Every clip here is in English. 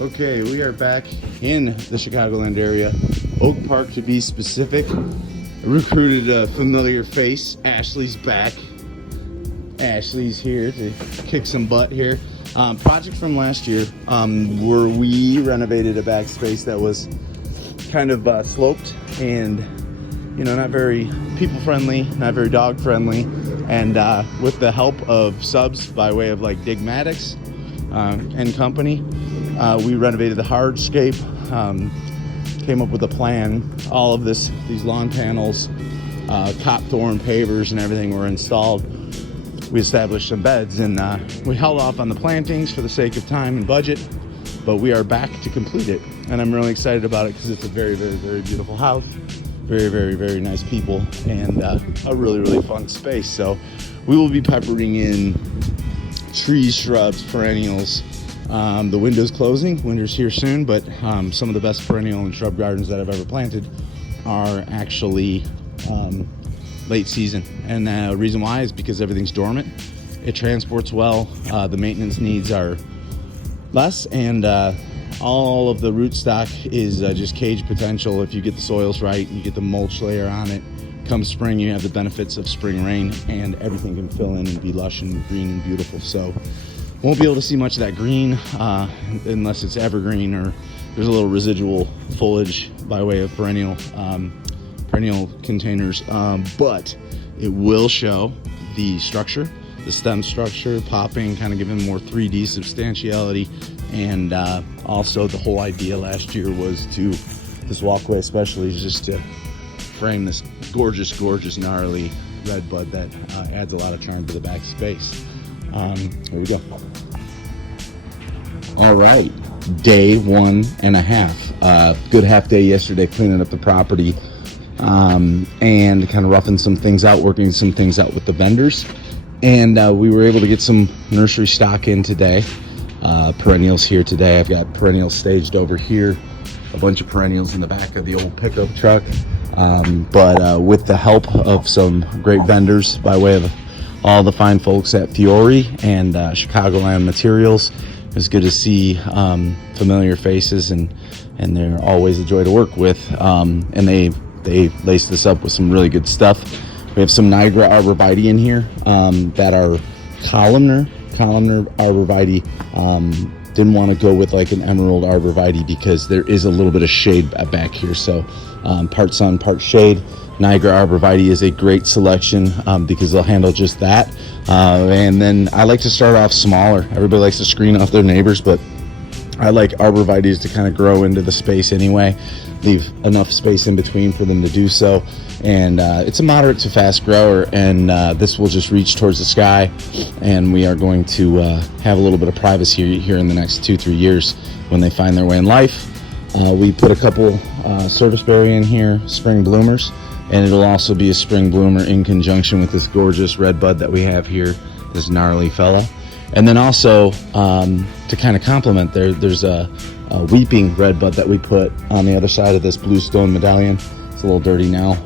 Okay, we are back in the Chicagoland area, Oak Park to be specific. I recruited a familiar face. Ashley's back. Ashley's here to kick some butt here. Project from last year, where we renovated a back space that was kind of sloped and not very people friendly, not very dog friendly, and with the help of subs by way of like Digmatics and company, we renovated the hardscape, came up with a plan. All of these lawn panels, top thorn pavers and everything were installed. We established some beds, and we held off on the plantings for the sake of time and budget, but we are back to complete it, and I'm really excited about it because it's a very, very, very beautiful house, very, very, very nice people, and a really, really fun space. So we will be peppering in trees, shrubs, perennials. The window's closing, winter's here soon, but some of the best perennial and shrub gardens that I've ever planted are actually late season, and the reason why is because everything's dormant. It transports well, the maintenance needs are less, and all of the rootstock is just cage potential. If you get the soils right, you get the mulch layer on it, come spring you have the benefits of spring rain, and everything can fill in and be lush and green and beautiful. So won't be able to see much of that green unless it's evergreen or there's a little residual foliage by way of perennial containers, but it will show the structure, the stem structure popping, kind of giving more 3D substantiality. And also the whole idea last year was to, this walkway especially, is just to frame this gorgeous, gorgeous, gnarly red bud that adds a lot of charm to the back space. Here we go. All right, day 1.5. Good half day yesterday cleaning up the property, and kind of roughing some things out, working some things out with the vendors. And we were able to get some nursery stock in today. Perennials here today. I've got perennials staged over here, a bunch of perennials in the back of the old pickup truck. But with the help of some great vendors by way of all the fine folks at Fiore and Chicagoland Materials, it's good to see familiar faces, and they're always a joy to work with. And they laced this up with some really good stuff. We have some Niagara arborvitae in here that are columnar arborvitae. Didn't want to go with like an emerald arborvitae because there is a little bit of shade back here. So part sun, part shade. Niagara arborvitae is a great selection because they'll handle just that. And then I like to start off smaller. Everybody likes to screen off their neighbors, but I like arborvitaes to kind of grow into the space anyway, leave enough space in between for them to do so. And it's a moderate to fast grower, and this will just reach towards the sky, and we are going to have a little bit of privacy here in the next 2-3 years when they find their way in life. We put a couple serviceberry in here, spring bloomers, and it'll also be a spring bloomer in conjunction with this gorgeous red bud that we have here, this gnarly fella. And then also to kind of complement, there's a weeping red bud that we put on the other side of this bluestone medallion. It's a little dirty now,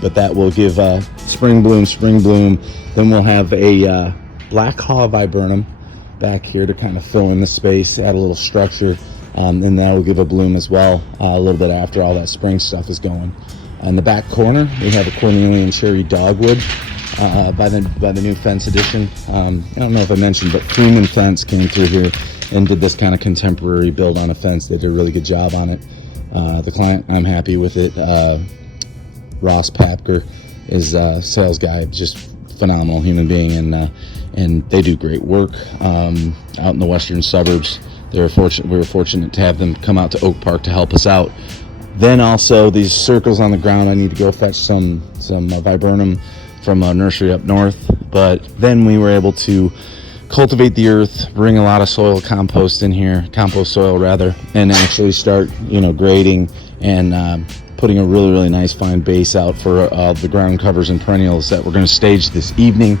but that will give spring bloom. Then we'll have a black haw viburnum back here to kind of fill in the space, add a little structure, and that will give a bloom as well a little bit after all that spring stuff is going. In the back corner, we have a cornelian cherry dogwood by the new fence edition. I don't know if I mentioned, but Freeman Fence came through here and did this kind of contemporary build on a fence. They did a really good job on it. The client, I'm happy with it. Ross Papker is a sales guy, just phenomenal human being, and they do great work out in the western suburbs. We were fortunate to have them come out to Oak Park to help us out. Then also these circles on the ground, I need to go fetch some viburnum from a nursery up north. But then we were able to cultivate the earth, bring a lot of compost soil rather, and actually start grading and putting a really, really nice fine base out for the ground covers and perennials that we're going to stage this evening.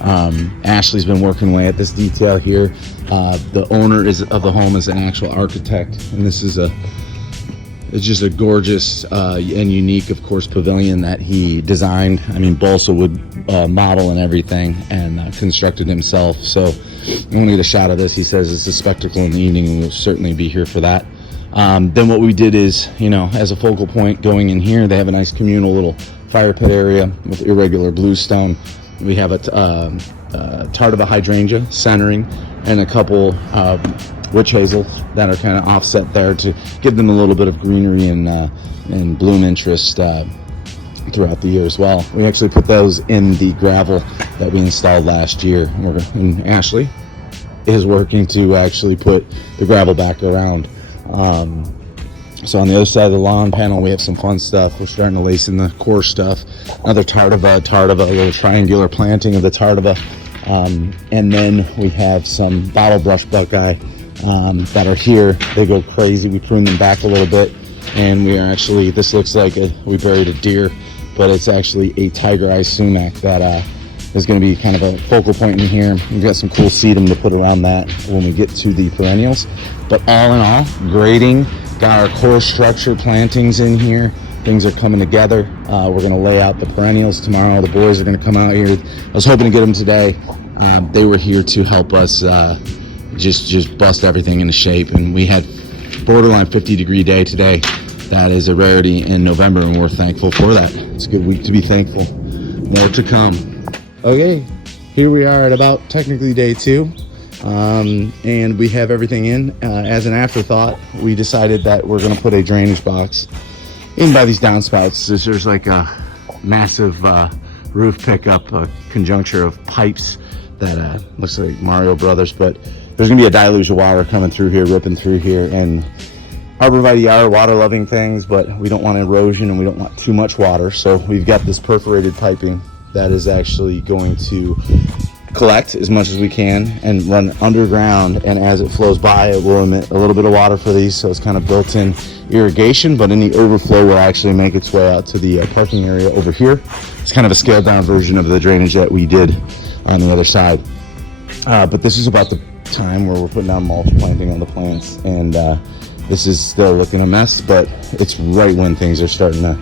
Ashley's been working away at this detail here. The owner of the home is an actual architect, and this is it's just a gorgeous and unique, of course, pavilion that he designed. I mean, balsa wood model and everything, and constructed himself. So when we get a shot of this, he says it's a spectacle in the evening, and we'll certainly be here for that. Then what we did is, you know, as a focal point going in here, they have a nice communal little fire pit area with irregular bluestone. We have a tardiva hydrangea centering, and a couple witch hazels that are kind of offset there to give them a little bit of greenery and bloom interest throughout the year as well. We actually put those in the gravel that we installed last year, and Ashley is working to actually put the gravel back around. So on the other side of the lawn panel, we have some fun stuff. We're starting to lace in the core stuff. Another tardiva, a little triangular planting of the tardiva. And then we have some bottle brush buckeye that are here. They go crazy. We prune them back a little bit, and we are actually, this looks like we buried a deer, but it's actually a tiger eye sumac that is going to be kind of a focal point in here. We've got some cool sedum to put around that when we get to the perennials. But all in all, grading, got our core structure plantings in here. Things are coming together. We're going to lay out the perennials tomorrow. The boys are going to come out here. I was hoping to get them today. They were here to help us just bust everything into shape, and we had borderline 50-degree day today. That is a rarity in November, and we're thankful for that. It's a good week to be thankful. More to come. Okay, here we are at about technically day 2, and we have everything in. As an afterthought, we decided that we're going to put a drainage box in by these downspouts. There's like a massive roof pickup, a conjuncture of pipes that looks like Mario Brothers, but there's going to be a deluge of water coming through here, ripping through here, and arborvitae are water-loving things, but we don't want erosion and we don't want too much water, so we've got this perforated piping that is actually going to collect as much as we can and run underground, and as it flows by, it will emit a little bit of water for these, so it's kind of built-in irrigation, but any overflow will actually make its way out to the parking area over here. It's kind of a scaled-down version of the drainage that we did on the other side. But this is about the time where we're putting down mulch, planting on the plants, and this is still looking a mess, but it's right when things are starting to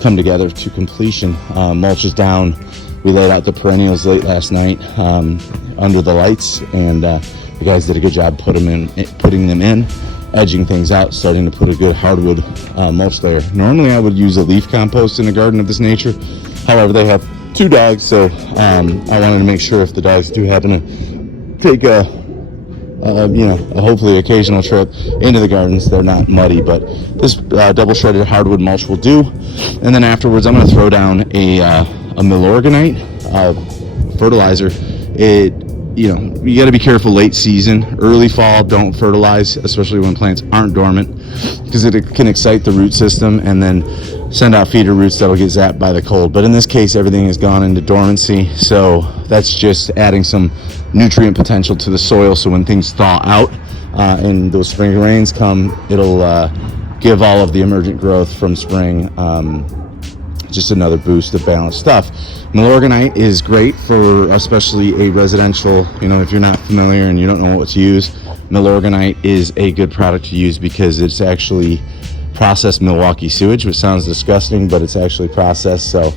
come together to completion. Mulch is down. We laid out the perennials late last night under the lights, and the guys did a good job putting them in, edging things out, starting to put a good hardwood mulch layer. Normally I would use a leaf compost in a garden of this nature. However, they have 2 dogs, so I wanted to make sure if the dogs do happen to take a hopefully occasional trip into the gardens, they're not muddy. But this double shredded hardwood mulch will do. And then afterwards, I'm going to throw down a milorganite fertilizer. You got to be careful late season. Early fall, don't fertilize, especially when plants aren't dormant, because it can excite the root system and then send out feeder roots that'll get zapped by the cold. But in this case, everything has gone into dormancy, so that's just adding some nutrient potential to the soil, so when things thaw out and those spring rains come, it'll give all of the emergent growth from spring just another boost of balanced stuff. Milorganite is great for especially a residential, if you're not familiar and you don't know what to use, Milorganite is a good product to use because it's actually processed Milwaukee sewage, which sounds disgusting, but it's actually processed, so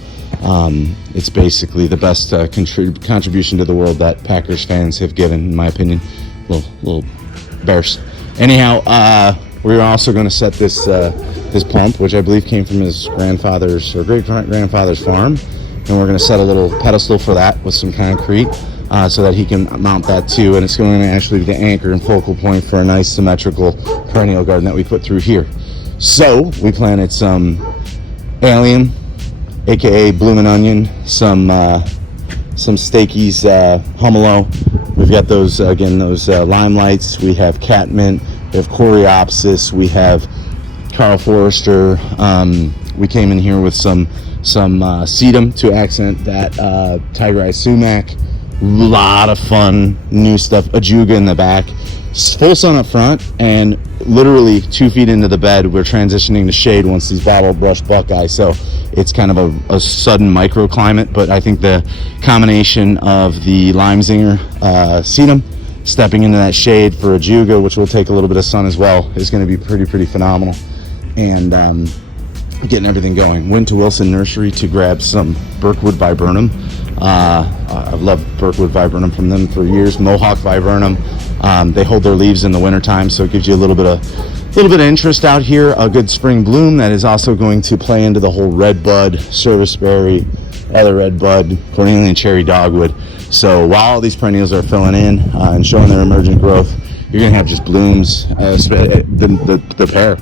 it's basically the best contribution to the world that Packers fans have given, in my opinion. Little Bears. Anyhow, we're also going to set this pump, which I believe came from his grandfather's or great-grandfather's farm, and we're going to set a little pedestal for that with some concrete so that he can mount that too, and it's going to actually be the anchor and focal point for a nice symmetrical perennial garden that we put through here. So we planted some allium, aka bloomin' onion, some Stakey's humolo. We've got those limelights. We have catmint. We have coreopsis. We have Carl Forrester. We came in here with some sedum to accent that tiger eye sumac. Lot of fun new stuff. Ajuga in the back. Full sun up front, and literally 2 feet into the bed, we're transitioning to shade once these bottle brush buckeye. So it's kind of a sudden microclimate, but I think the combination of the lime zinger sedum stepping into that shade for Ajuga, which will take a little bit of sun as well, is going to be pretty phenomenal. and getting everything going. Went to Wilson Nursery to grab some Birkwood viburnum. I've loved Birkwood viburnum from them for years. Mohawk viburnum. They hold their leaves in the wintertime, so it gives you a little bit of interest out here. A good spring bloom that is also going to play into the whole red bud, serviceberry, other red bud, Cornelian cherry dogwood. So while all these perennials are filling in and showing their emergent growth, you're going to have just blooms. The pear,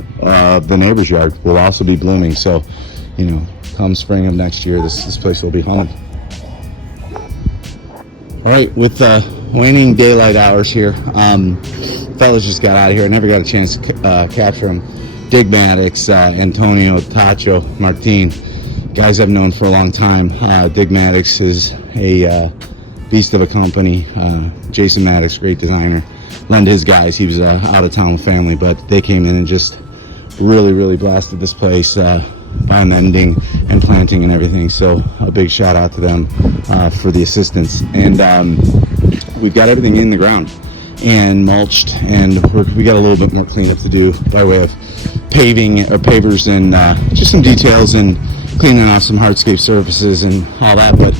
the neighbor's yard will also be blooming. So, you know, come spring of next year, this place will be home. All right, with waning daylight hours here, fellas just got out of here. I never got a chance to capture them. Dig Maddox, Antonio, Tacho, Martin, guys I've known for a long time. Dig Maddox is a beast of a company. Jason Maddox, great designer. Lend his guys. He was out of town with family, but they came in and just really blasted this place by mending and planting and everything. So a big shout out to them for the assistance. And we've got everything in the ground and mulched, and we got a little bit more cleanup to do by way of paving or pavers and just some details and cleaning off some hardscape surfaces and all that, but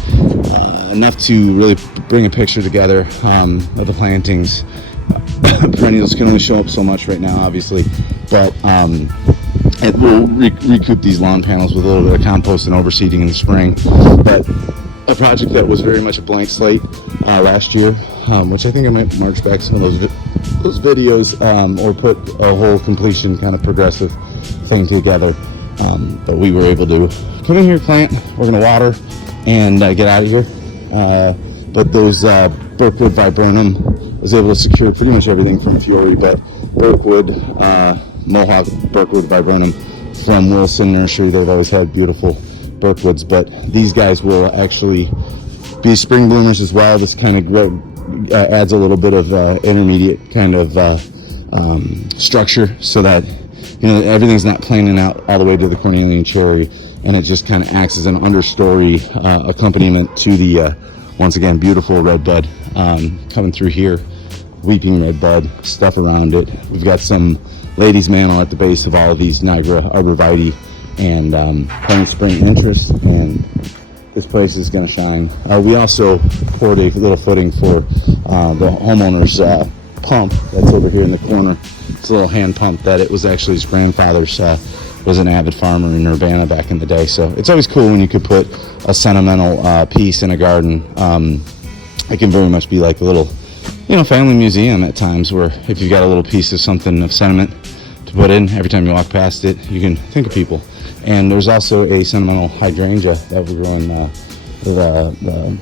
enough to really bring a picture together of the plantings. Perennials can only show up so much right now, obviously, but we'll recoup these lawn panels with a little bit of compost and overseeding in the spring. But a project that was very much a blank slate last year, which I think I might march back some of those videos or put a whole completion kind of progressive thing together. But we were able to come in here, plant, we're going to water, and get out of here. But those Birkwood viburnum was able to secure pretty much everything from Fiore, but Birkwood, Mohawk Birkwood viburnum from Wilson Nursery. They've always had beautiful Birkwoods, but these guys will actually be spring bloomers as well. This kind of adds a little bit of intermediate kind of structure, so that, you know, everything's not planing out all the way to the Cornelian cherry, and it just kind of acts as an understory accompaniment to the once again beautiful red bud coming through here. Weeping red bud, stuff around it. We've got some ladies mantle at the base of all of these Niagara arborvitae, and playing spring interest, and this place is going to shine. We also poured a little footing for the homeowner's pump that's over here in the corner. It's a little hand pump that it was actually his grandfather's. Was an avid farmer in Urbana back in the day, so it's always cool when you could put a sentimental piece in a garden. It can very much be like a little, you know, family museum at times, where if you've got a little piece of something of sentiment to put in, every time you walk past it, you can think of people. And there's also a sentimental hydrangea that was growing the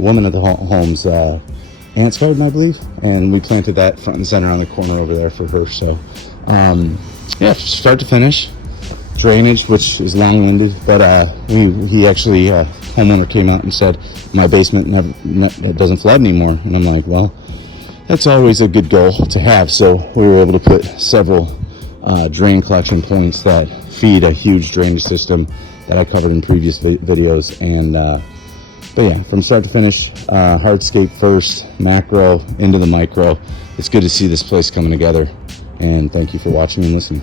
woman at the home's aunt's garden, I believe, and we planted that front and center on the corner over there for her. So yeah, start to finish. Drainage, which is long-winded, but he actually, homeowner came out and said, my basement doesn't flood anymore. And I'm like, well, that's always a good goal to have. So we were able to put several drain collection points that feed a huge drainage system that I covered in previous videos. And but yeah, from start to finish, hardscape first, macro into the micro. It's good to see this place coming together, and thank you for watching and listening.